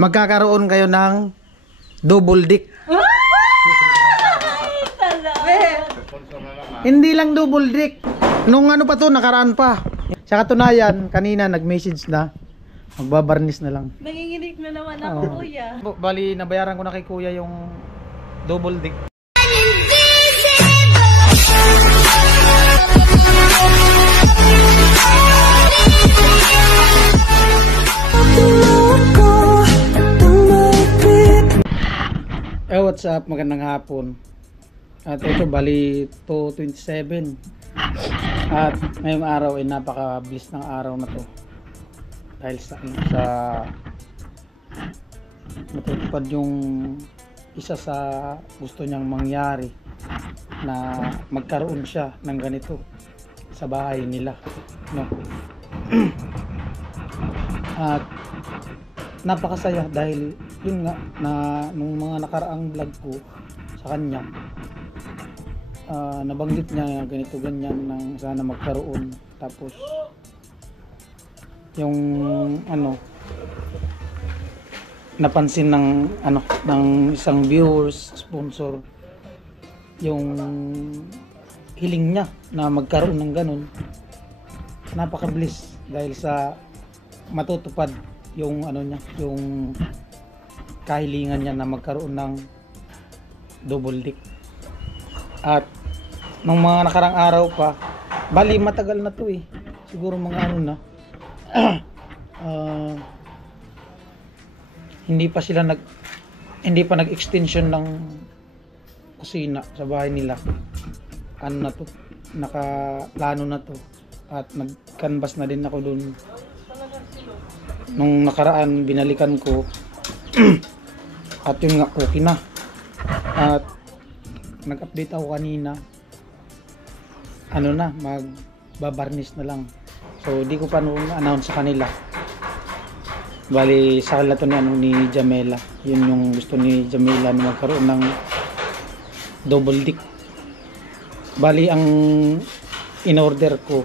magkakaroon kayo ng double dick. Hindi lang double dick. Nung ano pa to, nakaraan pa. Sa katunayan, kanina nag-message na. Magbabarnis na lang. Nanginginig na naman ako, kuya. Bali, nabayaran ko na kay kuya yung double dick. What's up? Magandang hapon. At ito bali 2:27. At ngayong araw ay napaka-bliss ng araw na to. Dahil sa natutupad yung isa sa gusto niyang mangyari na magkaroon siya ng ganito sa bahay nila, no? At napakasaya dahil yun nga na nung mga nakaraang vlog ko sa kanya, nabanggit niya ganito ganyan nang sana magkaroon, tapos yung napansin ng ng isang viewers, sponsor, yung hiling niya na magkaroon ng ganun. Napaka-bliss dahil sa matutupad yung yung kahilingan niya na magkaroon ng double dick. At nung mga nakarang araw pa, bali matagal na to eh, siguro mga hindi pa nag-extension ng kusina sa bahay nila. Na to, nakaplano na to, at nag-canvas na din ako dun. Nung nakaraan binalikan ko at yun nga, okay na. At nag-update ako kanina, magbabarnish na lang. So di ko pa announce sa kanila. Bali sa kanila to ni Jamela. Yun yung gusto ni Jamela na magkaroon ng double dick. Bali ang in-order ko,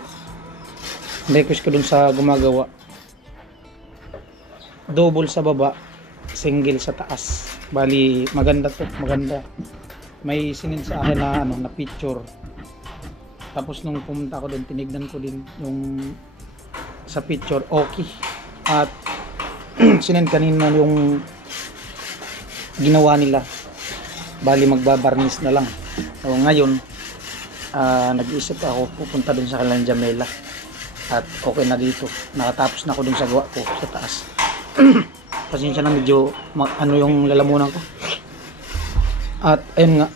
request ko dun sa gumagawa, double sa baba, single sa taas. Bali maganda to, maganda. May sinend sa akin na picture. Tapos nung pumunta ako doon, tinignan ko din yung sa picture, okay. At sinend kanina yung ginawa nila. Bali magbabarnish na lang. So ngayon, nag-iisip ako pupunta doon sa kanilang Jamela. At okay na dito. Nakatapos na ako doon sa gawa ko sa taas. Pasensya na, medyo yung lalamunan ko. At ayun nga,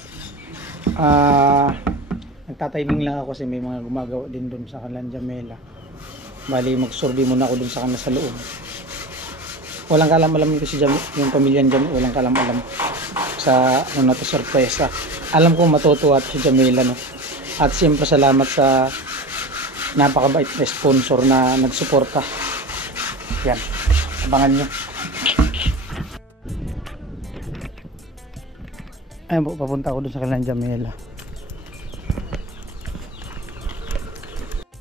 nagtatiming lang ako kasi may mga gumagawa din doon sa kanilang Jamela. Bali magsurvey muna ako doon sa kanila sa loob. Walang kalam-alam kasi yung pamilyang Jamela, walang kalam-alam sa sorpresa. Alam ko matutuwa si Jamela, no? At siyempre salamat sa napakabait na sponsor na nagsuporta. Yan, abangan nyo. Ayun po, papunta ako doon sa kanilang Jamela.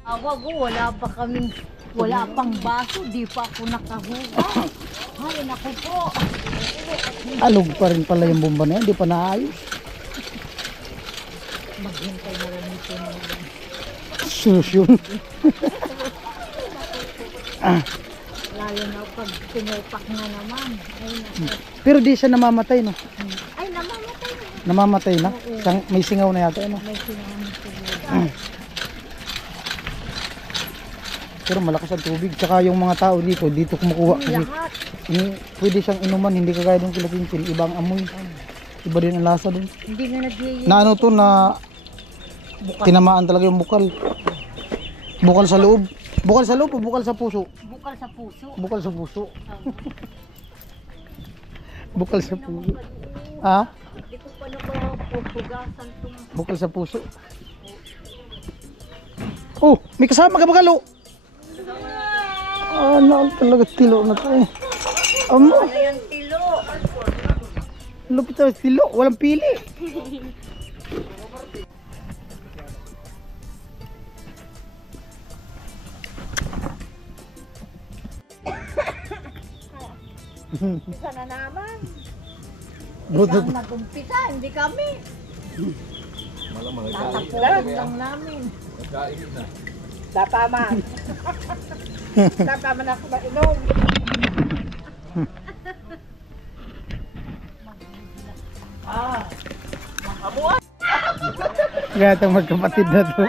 Awag ko, wala pang baso, di pa ako nakahuga. Ay, naku po. Alog pa rin pala yung bomba na yan, di pa naayos. Maghintay na lang ito na lang. Susun. Lalo na pag pinupak na naman. Ay, naku. Pero di siya namamatay, no? Ay, namamatay na. Namamatay na? May singaw na yata, no? May sinangan siguro. Pero malakas ang tubig. Tsaka yung mga tao dito kumukuha. Kasi Lahat. pwede siyang inuman, hindi kagaya doon kila Pincel. Ibang amoy. Iba din ang lasa doon. Hindi na nagyayay. Na tinamaan talaga yung bukal. Bukal sa loob. Bukal sa loob o bukal sa puso? Bukal sa puso. Bukal sa puso. Bukal sa puso. Ha? Hindi ko pa napupugasan itong... Bukal sa puso. Oh, may kasama ka bagalo. Talaga tilo na to eh. Amo. Ano yung tilo? Lupit na tilo, walang pili. Isa na naman. Buto Isang nag-umpisa, hindi kami. Tatapusin lang namin. Tatama. Tatama na ako na inom. Kaya itong magkapatid na to.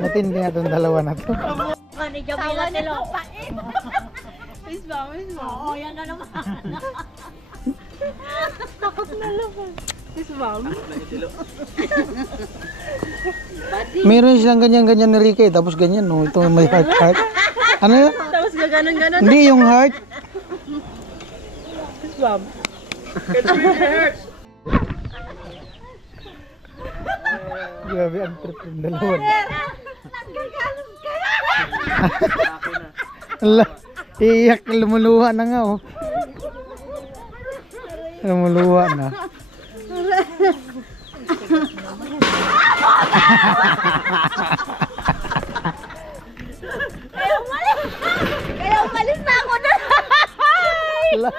Matindi na itong dalawa na to. Ni Jamila nila. Oo, yan na naman. Takot na naman. Meron silang ganyan-ganyan na Rika eh. Tapos ganyan no. Ito may heart. Ano yun? Tapos gaganon-ganon. Hindi yung heart. Ma'am. It really hurts. Grabe ang trip yung dalawa. Nagagalos ka. Ala, iiyak, lumuluha na nga oh. Lumuluha na. Kaya umalis na ako na. Ala.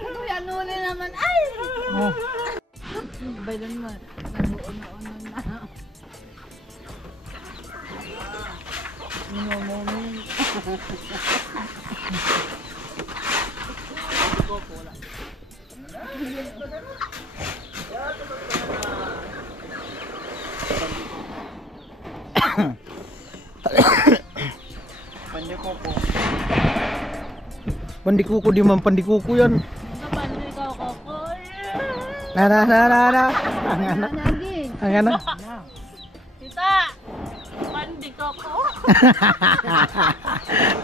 Kuya Nuli naman. Ay! Oh. Bayan mo. Nabuo-ono na. Pandikuko di man pandikuko yan. Kapandi ka ako. Na. Ang anak. Ang anak. Tita! Pandi ka ako.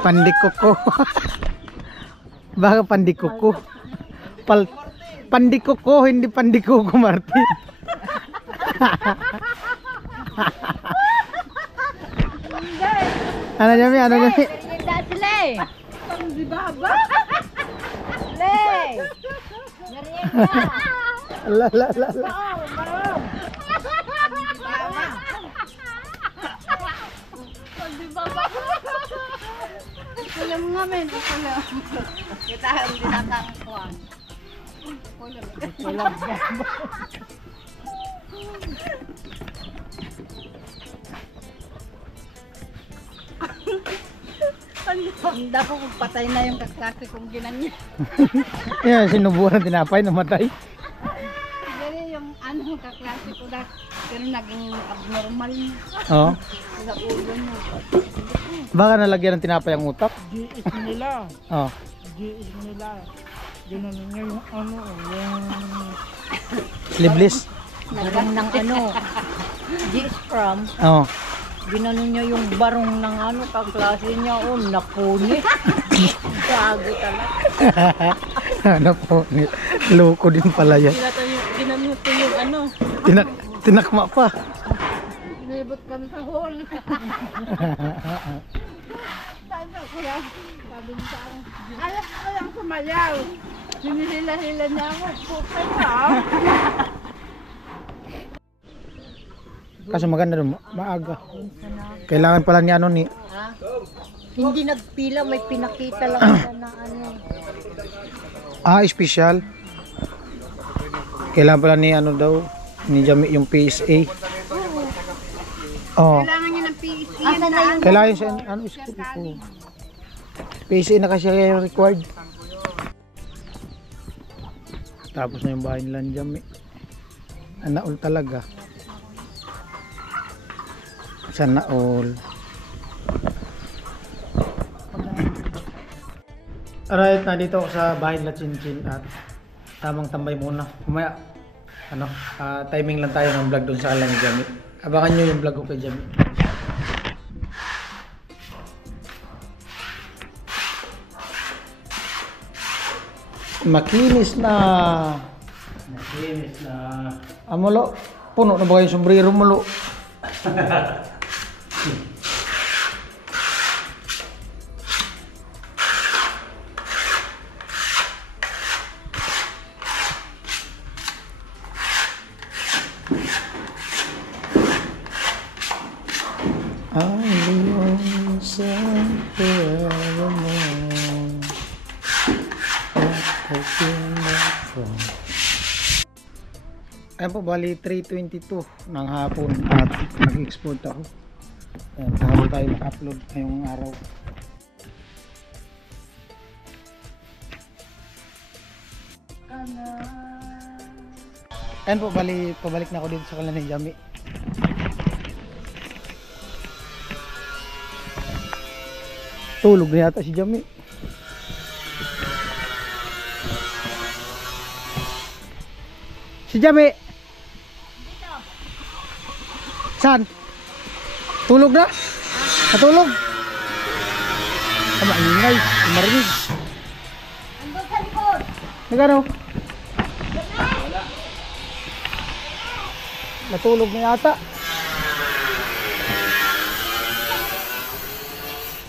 Pandikuko. Baka pandikuko. Pandikuko, hindi pandikuko, Martin. Ano Jami? Ano Jami? Linda sila eh. Pandi baba. Lay! Merienda! La. Pandi baba. Alam nga men, wala. Kita hindi nakakakuan. Wala ba? Handa ko kung patay na yung kaklase kong ginanya. Yan, sinubuhan ng tinapay, namatay. Pero yung ano kaklase ko na, pero naging abnormal na Oo. sa ulo niya. Baka nalagyan ng tinapay ang utak. GS nila, Oo. GS nila. Ginanon niya yung ano, yung Sleeveless. Barong ng ano. G's from. Oo. Ginanon niya yung barong ng ano, kaklase niya. Oh, napuni. Gago talaga. Ano po, loko din pala yan. Ginanot ko yung ano, Tinakma pa. nilibot kami sa hall. Sabi ko yan, sabi niya sa akin, alam ko lang sumayaw. Hinihila-hila niya ako, puta ka. Kaso maganda rin, maaga. Kailangan pala ni ano ni Ha? Hindi nagpila, may pinakita lang siya na ano. special. Kailangan pala ni ano daw, ni Jami yung PSA. Oh, Kailangan niya ng PEC. Asa na yung kailangan siya ano school ko. PSA na kasi kaya required. Tapos na yung bahay nila ni Jami. Anaol talaga. Sana all. Alright, nandito ako sa bahay nila Chinchin at tamang tambay muna. Kumaya, timing lang tayo ng vlog doon sa alam ni Jami. Abangan nyo yung vlog ko kay Jami. Makinis na. Makinis na. Amalo, puno na ba yung sombrero mo lo? Ang iyong sa pera mo. Ayan po, bali 3:22 ng hapon at nag-export ako. Ayan, bago tayo ma-upload ngayong araw. Ayan po, bali pabalik na ako dito sa kanila ni Jami. Tulog na yata si Jami. Si Jami! Saan? Tulog na? Natulog? Ama, ingay. Marinig. Andun sa likod. Nagano? Natulog na yata.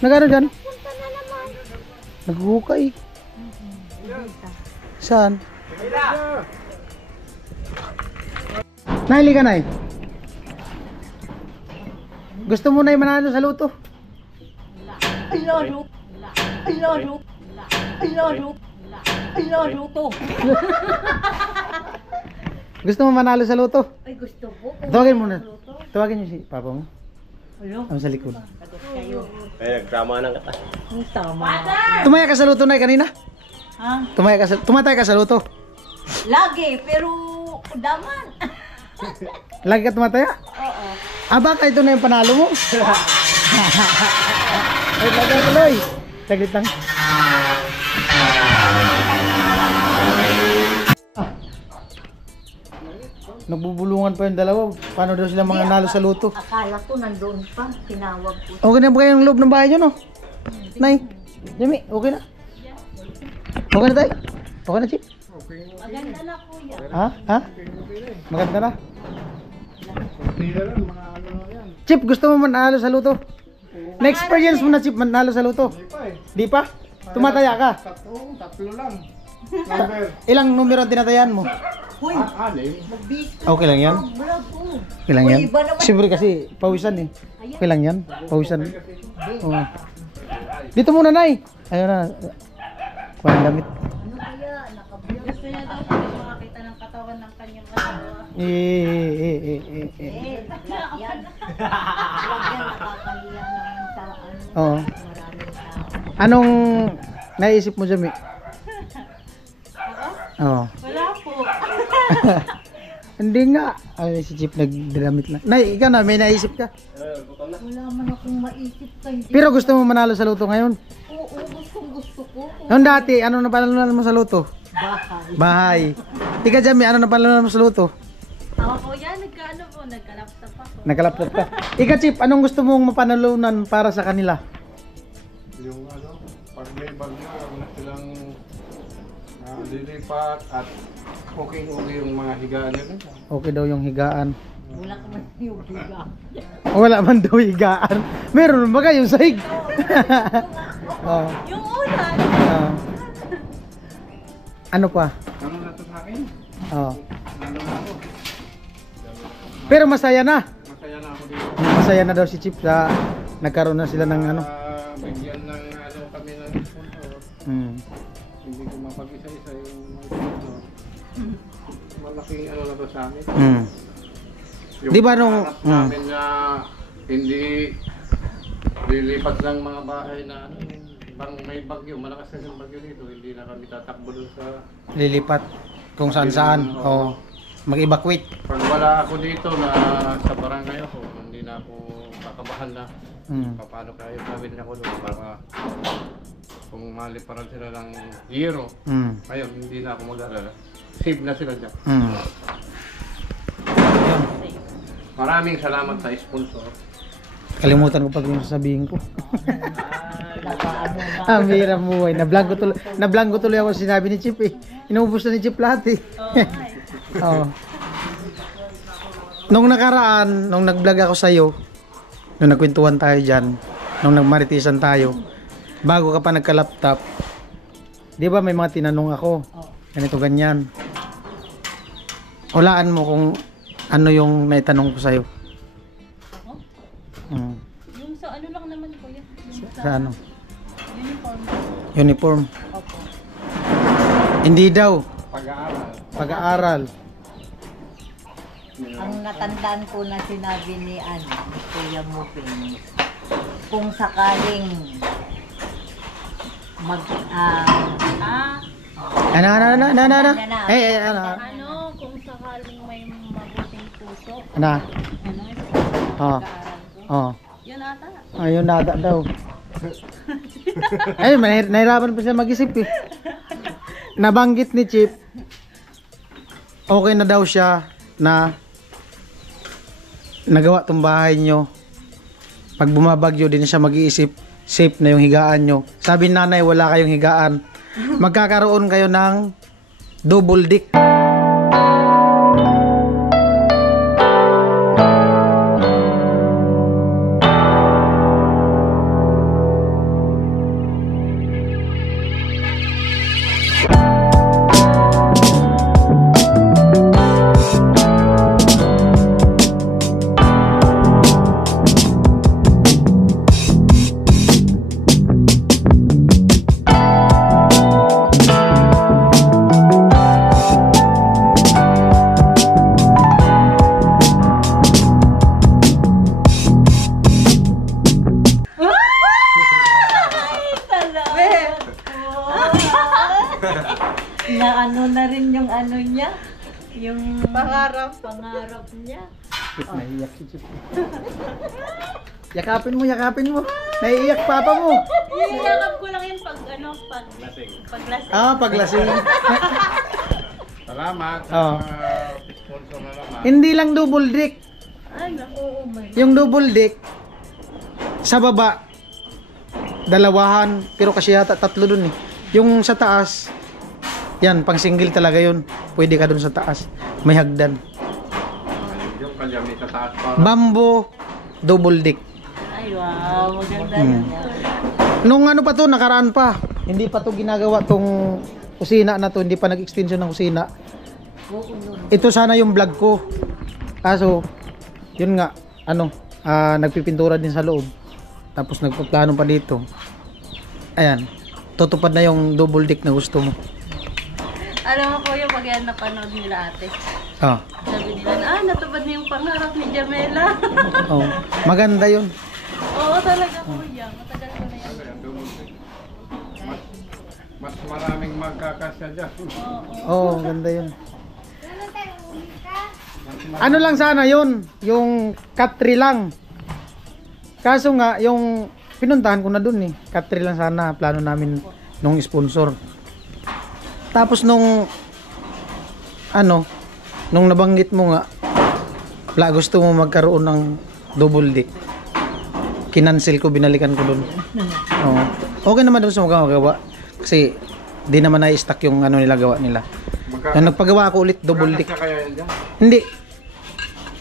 Nagano dyan? Punta na naman. Naghukay. Saan? Naili ka, Nay? Gusto mo na manalo sa luto? Ay, lalo. Ay, lalo. Ay, lalo. Ay, lalo to. Gusto mo manalo sa luto? Ay, gusto ko. Tawagin mo na. Tawagin niyo si Papa mo. Ano? Ang sa likod. Sagot kayo. Ay, nagtama ng kata. Ang tama. Tumaya ka sa luto, Nay, kanina? Ha? Tumatay ka sa luto. Lagi, pero daman. Lagi ka tumataya? Oo. Baka ito na yung panalo mo. Ay, lagay tuloy. Saglit lang. Nagbubulungan pa yung dalawa. Paano daw sila mga nalo sa luto? Akala ko nandoon pa. Tinawag ko. Okay na ba kayong loob ng bahay nyo, no? Nay, Jimmy, okay na? Okay na tayo? Okay na, Chip? Maganda na kuya. Ha? Ha? Maganda na? Chip, gusto mo manalo sa luto? Na-experience mo na, Chip, manalo sa luto? Di pa? Tumataya ka? Tatlo lang. Ilang numero ang tinatayan mo? Uy, Okay lang yan? vlog ko. Okay lang yan? Uy, iba naman. Siyempre kasi pawisan eh. Okay lang yan? Pawisan. Oo. Dito muna, Nay. Ayun na. Walang damit. Ano kaya? Nakablog. Gusto niya daw po makakita ng katawan ng kanyang asawa. Lahat yan. Huwag yan, nakakahiya naman sa ano. Oo. Maraming tao. Anong naisip mo, Jami? Oo. Wala po. Hindi nga. Ay, si Chip nagdadamit lang. Nay, ikaw na, may naisip ka. Wala man akong maisip kayo. Pero gusto mo manalo sa luto ngayon? Oo, gusto ko. Noon dati, ano na panalunan mo sa luto? Bahay. Bahay. Ika, Jami, ano na panalunan mo sa luto? Ako po yan, nagka-laptop ako. Nakalaptop ka. Ika, Chip, anong gusto mong mapanalunan para sa kanila? Yung ano, pag may bagyo, huwag na silang lilipat at okay yung mga higaan nila. Okay daw yung higaan. Wala ka man yung biga. Wala man daw higaan. Meron ba kayong sahig? Oo. Yung ulan. Oo. Ano pa? Ano na ito sa akin? Oo. Ano na ako? Pero masaya na. Masaya na ako dito. Masaya na daw si Chip sa nagkaroon na sila ng ano. Bigyan ng ano kami ng sponsor. Hmm. Hindi ko mapag-isa-isa yung mga sponsor. Malaking ano na to sa amin. Hmm. Yung Di ba nung- pangarap namin na hindi lilipat lang mga bahay na ano, bang may bagyo, malakas na yung bagyo dito, hindi na kami tatakbo dun sa... Lilipat kung saan saan. Oo. Mag-evacuate. Pag wala ako dito na sa barangay ako, hindi na ako kakabahan na Hmm. paano kaya gawin ako doon para kung maliparan sila ng zero, Hmm. ngayon hindi na ako mag-alala. Save na sila dyan. Hmm. Maraming salamat sa sponsor. Kalimutan ko pag yung sasabihin ko. Nakaano na. Ang hirap buhay. Nablanggo tuloy ako sa sinabi ni Chip eh. Inuubos na ni Chip lahat eh. Oo. Nung nakaraan, nung nag-vlog ako sa'yo, nung nagkwentuhan tayo dyan, nung nagmaritisan tayo, bago ka pa nagka-laptop, di ba may mga tinanong ako, ganito ganyan. Hulaan mo kung ano yung naitanong ko sa'yo. Hmm. Sa ano? Uniform. Uniform. Opo. Hindi daw. Pag-aaral. Pag-aaral. Ang natandaan ko na sinabi ni Kuya Mupin, kung sakaling mag Ano? Ano, kung sakaling may mabuting puso, Ano? ano, Oh. pag-aaral ko. Oh. Yun ata. Ayun nada daw. Ay, nahirapan pa siya mag-isip eh. Nabanggit ni Chip, okay na daw siya na nagawa tong bahay nyo. Pag bumabagyo din siya mag-iisip, safe na yung higaan nyo. Sabi ni nanay, wala kayong higaan. Magkakaroon kayo ng double deck. Na ano na rin yung ano niya, yung pangarap. pangarap niya. Chip, naiiyak si Chip. Yakapin mo. Naiiyak papa mo. Iiyakap ko lang yung paglasing. Paglasing. Salamat sa Oo. sponsor na naman. Hindi lang double deck. Oo, may. Yung double deck, sa baba, dalawahan, pero kasi yata tatlo dun eh. Yung sa taas, yan, pang single talaga yun. Pwede ka dun sa taas. May hagdan. Yung kanya may sa taas pa. Bamboo, double deck. Ay wow, maganda Hmm. yun. Nung ano pa to, nakaraan pa. Hindi pa to ginagawa tong kusina na to. Hindi pa nag-extension ng kusina. Ito sana yung vlog ko. Kaso, yun nga, nagpipintura din sa loob. Tapos nagpaplano pa dito. Ayan, tutupad na yung double deck na gusto mo. Alam mo ko yung pag yan napanood nila ate. Ah, Sabi nila, natupad na yung pangarap ni Jamela. oh, maganda yun. Oo talaga kuya, matagal ko na yan. Mas maraming magkakasya dyan. Oh, ganda yun. Ano lang sana yun, yung cut tree lang. Kaso nga, yung pinuntahan ko na dun eh. Cut tree lang sana, plano namin nung sponsor. Tapos nung nabanggit mo nga, gusto mo magkaroon ng double deck. Kinancel ko, binalikan ko dun. Oh. Okay naman dun sa magawa. Kasi di naman na-stack yung nila gawa nila. Yung nagpagawa ako ulit double deck. Magkakasya kaya yan dyan? Hindi.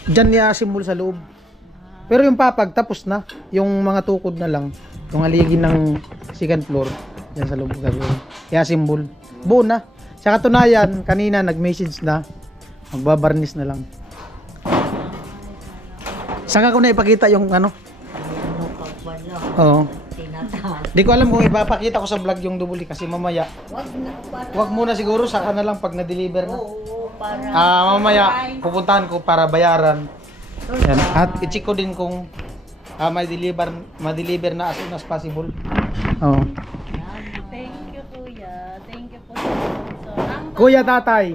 Diyan niya simbol sa loob. Pero yung papag tapos na. Yung mga tukod na lang. Yung haligi ng second floor. Yan sa loob gagawin. Kaya simbol. Buo na. Sa katunayan, kanina nag-message na. Magbabarnis na lang. Saka ko na ipakita yung Oo. Tinataas. Di ko alam kung ipapakita ko sa vlog yung double deck kasi mamaya. Wag muna siguro, saka na lang pag na-deliver na. Oo, para Mamaya pupuntahan ko para bayaran. Yan. At i-check ko din kung ma-deliver na as soon as possible. Oo. Thank you kuya. Thank you po sa sponsor. Ang Kuya Tatay.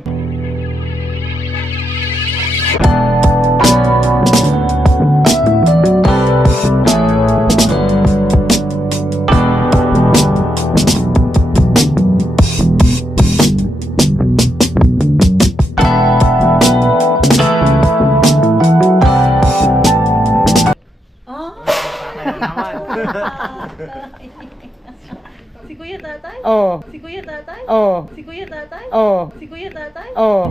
si Kuya Tatay? Oh. Si Kuya Tatay? Oh. Si Kuya Tatay? Oh. Si Kuya Tatay? Oh.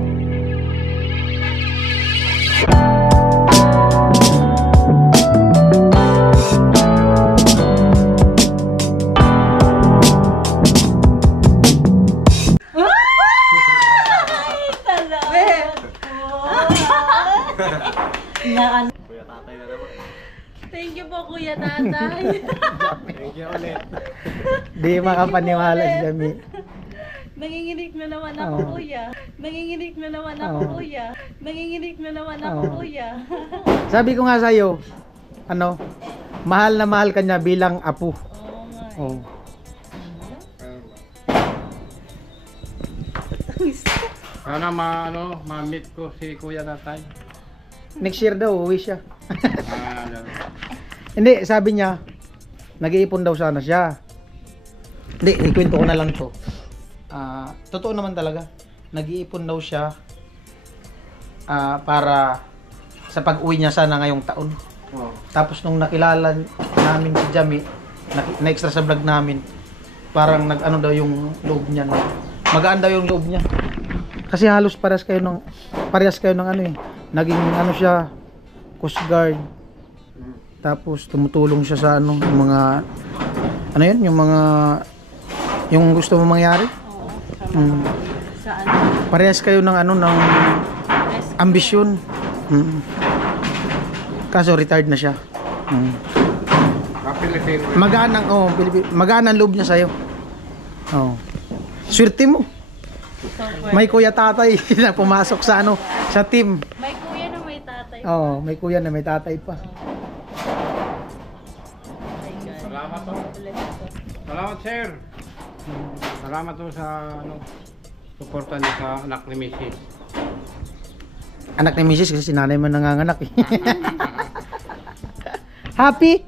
na ano. Thank you po, Kuya Tatay. Thank you ulit. Di makapaniwala si Jami. Nanginginig na naman ako, Oo. Kuya. Nanginginig na naman ako, Oo. Kuya. Nanginginig na naman ako, Oo. Kuya. Sabi ko nga sa'yo, ano, mahal na mahal ka niya bilang apo. Oo nga. Oh. Sana ma-meet ko si Kuya Tatay. Next year daw, uwi siya. Ganun. Hindi, sabi niya, nag-iipon daw sana siya. Hindi, ikwento ko na lang to. Totoo naman talaga. Nag-iipon daw siya para sa pag-uwi niya sana ngayong taon. Oh. Tapos nung nakilala namin si Jami, na-extra sa vlog namin, parang nag-ano daw yung loob niya. Magaan daw yung loob niya. Kasi halos parehas kayo ng ano eh. Naging ano siya, Coast Guard. Tapos tumutulong siya sa ano, yung mga ano yun, yung gusto mo mangyari. Oo. Mm. Sa ano? Parehas kayo ng ano, ng ambisyon. Mm. Kaso retired na siya. Mm. Pilipino. Magaan ang loob niya sa'yo. Oh. Swerte mo. May Kuya Tatay na pumasok sa ano, sa team. May kuya na may tatay. Oh, may kuya na may tatay pa. Salamat po. Salamat, sir. Salamat po sa suporta niyo sa anak ni Mrs. Anak ni Mrs. kasi si nanay mo nanganganak eh. Happy?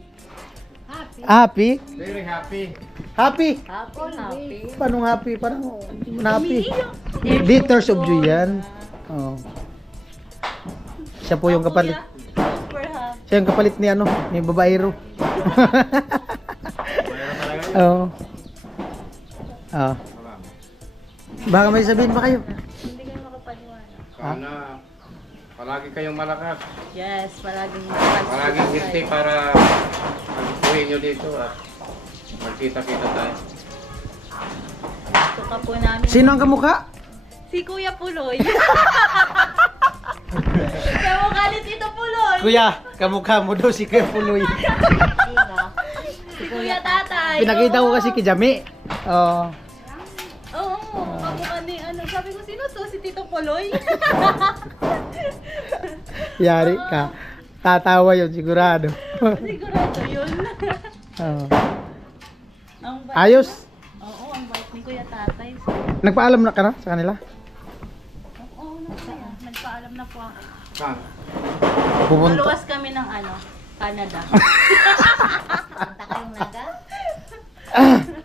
Happy? Very happy. Happy? Happy. Paano happy? Parang happy. Liters of joy yan. Oh. Siya po yung kapalit. Super happy. Siya yung kapalit ni ano, ni babaero. Oo. Ah. Baka may sabihin pa kayo? Hindi kayo makapaniwala. Sana palagi kayong malakas. Yes, palaging Palaging hirti para pag-uwi nyo dito at magkita-kita tayo. Gusto ka po namin. Sino ang kamukha? Si Kuya Puloy. Kaya mukha ni Tito Puloy. Kuya, kamukha mo daw si Kuya Puloy. Si Kuya Tatay. Pinakita ko kasi kay Jami. Oh. Oo, kamukha ni ano. Sabi ko, sino to? Si Tito Puloy? Yari ka. Tatawa yun sigurado. Sigurado yun. Oh. Ang bait. Ayos. Oo, ang bait ni Kuya Tatay. Nagpaalam na ka na sa kanila? Oo, nagpaalam na po ako. Saan? Pupunta. Maluwas kami ng ano, Canada.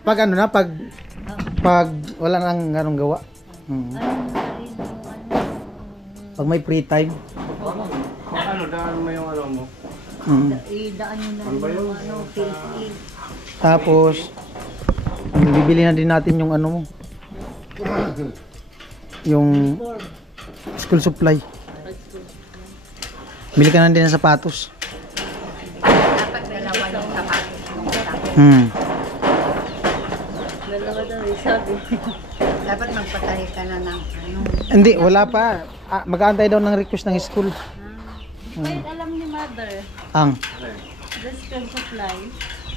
Pag ano na, pag wala nang anong gawa. Hmm. Pag may free time. Daan mo yung ano mo. Hmm. Idaan nyo na Ano ba yun? PSE. Tapos bibili na din natin yung ano mo. Yung school supply. Bili ka na din ng sapatos. Dapat dalawa yung sapatos nung sapatos. Hmm. Dalawa daw, sabi. Dapat magpatahi ka na ng ano. Hindi, wala pa. Mag-aantay daw ng request ng school. Kahit alam ni Mother, Ang. the school supply.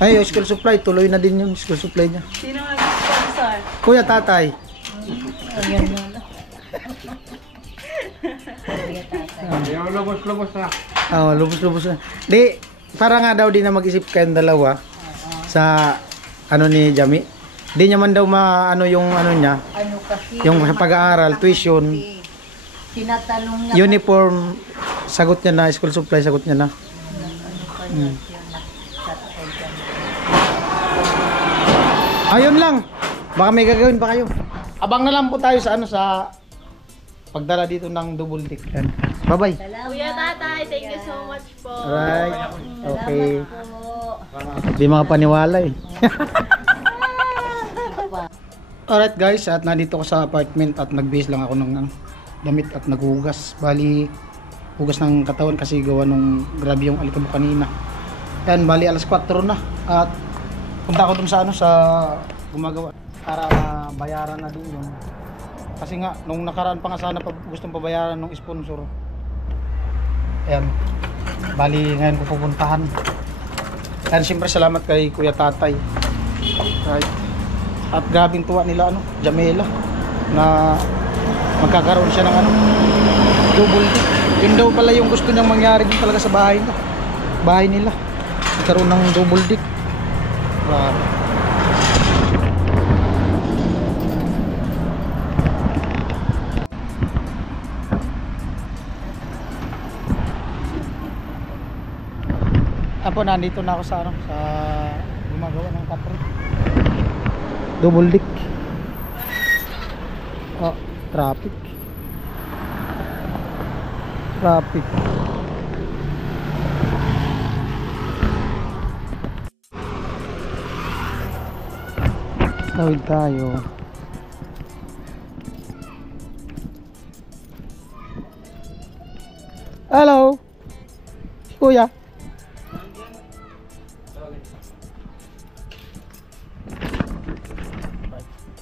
Ay, yung school supply. Tuloy na din yung school supply niya. Sino nag-sponsor? Kuya Tatay. Yung lubos-lubos na. Oh, lubos-lubos na. Di, para nga daw di na mag-isip kayong dalawa sa ano ni Jami. Di niya man daw maano yung ano niya, Ano kasi. yung sa pag-aaral, tuition, Tinatanong niya. uniform, sagot niya na, school supply, sagot niya na. Ano pa niya siya nagtatapod ka na. Ayun lang. Baka may gagawin pa kayo. Abang na lang po tayo sa ano sa pagdala dito ng double deck. Yan. Bye-bye. Kuya Tatay, thank you so much po. Alright. Okay. Po. Di mga paniwala eh. Alright guys, at nandito ko sa apartment at nagbihis lang ako ng damit at naghugas. Bali, hugas ng katawan kasi gawa nung grabe yung alikabok kanina. Yan, bali alas 4 na. At punta ako dun sa ano, sa gumagawa. Para bayaran na din yun. Kasi nga, nung nakaraan pa nga sana gustong pabayaran ng sponsor. Ayan. Bali, ngayon ko pupuntahan. And siyempre salamat kay Kuya Tatay. Right. At grabing tuwa nila Jamela na magkakaroon siya ng double deck. Yun daw pala yung gusto niyang mangyari din talaga sa bahay nila. Bahay nila. Magkaroon ng double deck. Apo, nandito na ako sa sa gumagawa ng katri. Double deck. Oh, traffic. Tawid tayo. Hello. Kuya.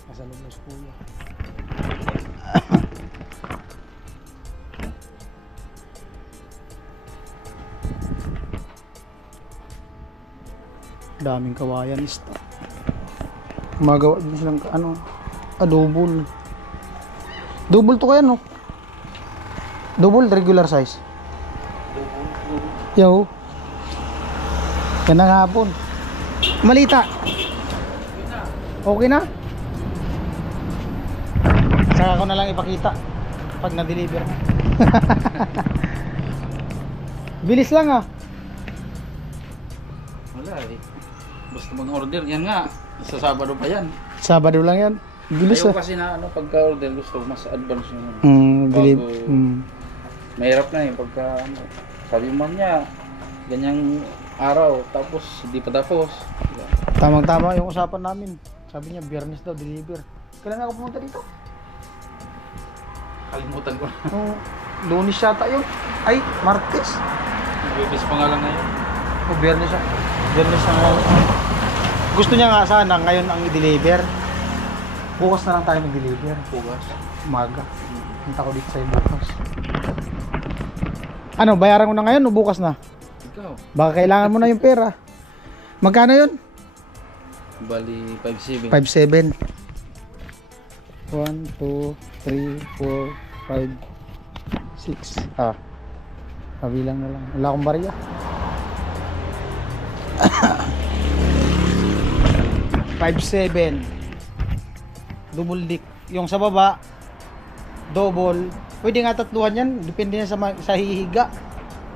Kasalubos kuya. Daming kawayan stock. Magawa din silang double. Double to kaya Double regular size. Yo. Yan ang hapon. Malita. Okay na? Saka ko na lang ipakita pag na-deliver na. Bilis lang Wala basta mag-order yan nga. Sa Sabado pa yan. Sabado lang yan. Bilis Ayaw kasi na pagka-order gusto mas advance yung bago, mahirap na pagka sabi mo niya ganyang araw tapos hindi pa tapos. Tamang-tama yung usapan namin. Sabi niya Biyernes daw deliver. Kailan ako pumunta dito? Kalimutan ko na. Lunes yata yun. Ay, Martes. Bibis pa nga lang ngayon. Biyernes siya. Biyernes na. Gusto niya nga sana ngayon ang i-deliver. Bukas na lang tayo mag-deliver. Bukas. Umaga. Punta ko dito sa'yo bukas. Bayaran ko na ngayon o bukas na? Ikaw. Baka kailangan mo na yung pera. Magkano yun? Bali 5-7. 5-7. 1, 2, 3, 4, 5, 6. Kabilang na lang. Wala akong barya. $5.7 double deck. Yung sa baba double. Pwede nga tatluhan yan. Depende na sa hihiga.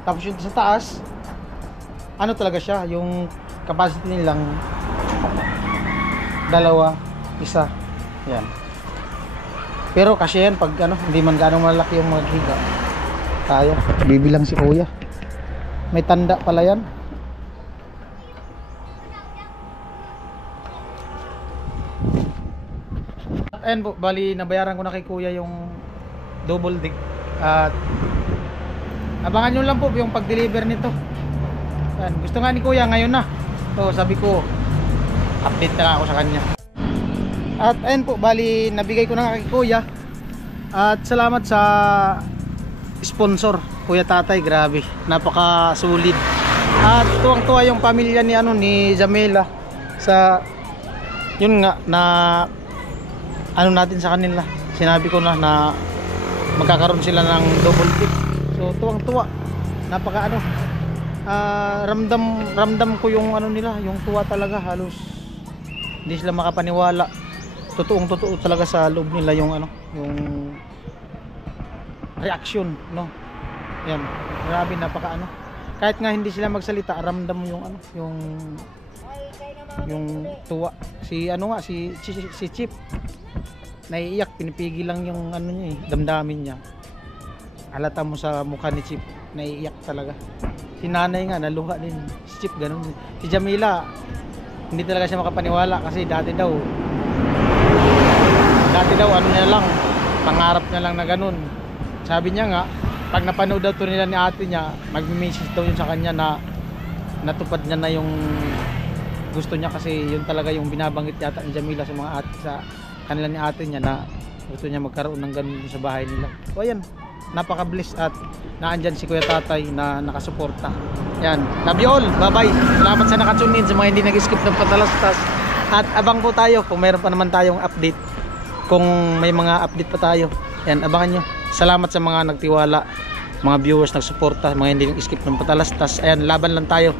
Tapos yung sa taas talaga siya. Yung capacity nilang 2, 1. Yan. Pero kasi yan pag hindi man gaano malaki yung maghiga. Kaya. Bibilang si kuya. May tanda pala yan. Ayan po, bali nabayaran ko na kay kuya yung double deck. At abangan nyo lang po yung pag-deliver nito. Ayan, gusto nga ni kuya ngayon na. So sabi ko, update na lang ako sa kanya. At ayan po, bali nabigay ko na kay kuya. At salamat sa sponsor, Kuya Tatay, grabe. Napaka solid. At tuwang-tuwa yung pamilya ni Jamela sa yun nga na natin sa kanila. Sinabi ko na magkakaroon sila ng double deck. So tuwang-tuwa. Napaka ramdam ko yung nila, yung tuwa talaga. Halos hindi sila makapaniwala. Totoong-totoo talaga sa loob nila yung yung reaction, Yan. Grabe, napaka kahit nga hindi sila magsalita, ramdam mo yung tuwa. Si si Chip naiiyak, pinipigil lang yung niya damdamin niya. Halata mo sa mukha ni Chip, naiiyak talaga. Si nanay nga naluha din. Si Chip ganun. Si Jamila hindi talaga siya makapaniwala kasi dati daw niya lang, pangarap niya lang na ganun. Sabi niya nga pag napanood daw to nila ni ate niya, mag-message daw yun sa kanya na natupad niya na yung gusto niya, kasi yun talaga yung binabanggit yata ni Jamila sa mga ate, sa kanila ni ate niya, na gusto niya magkaroon ng ganun sa bahay nila. So ayan, napaka-bless at naandyan si Kuya Tatay na nakasuporta. Yan, love you all, bye bye. Salamat sa nakatune in, sa mga hindi nag-skip ng patalastas. At abang po tayo kung mayroon pa naman tayong update, kung may mga update pa tayo, yan, abangan nyo. Salamat sa mga nagtiwala, mga viewers nagsuporta, mga hindi nag-skip ng patalastas. Ayan, laban lang tayo.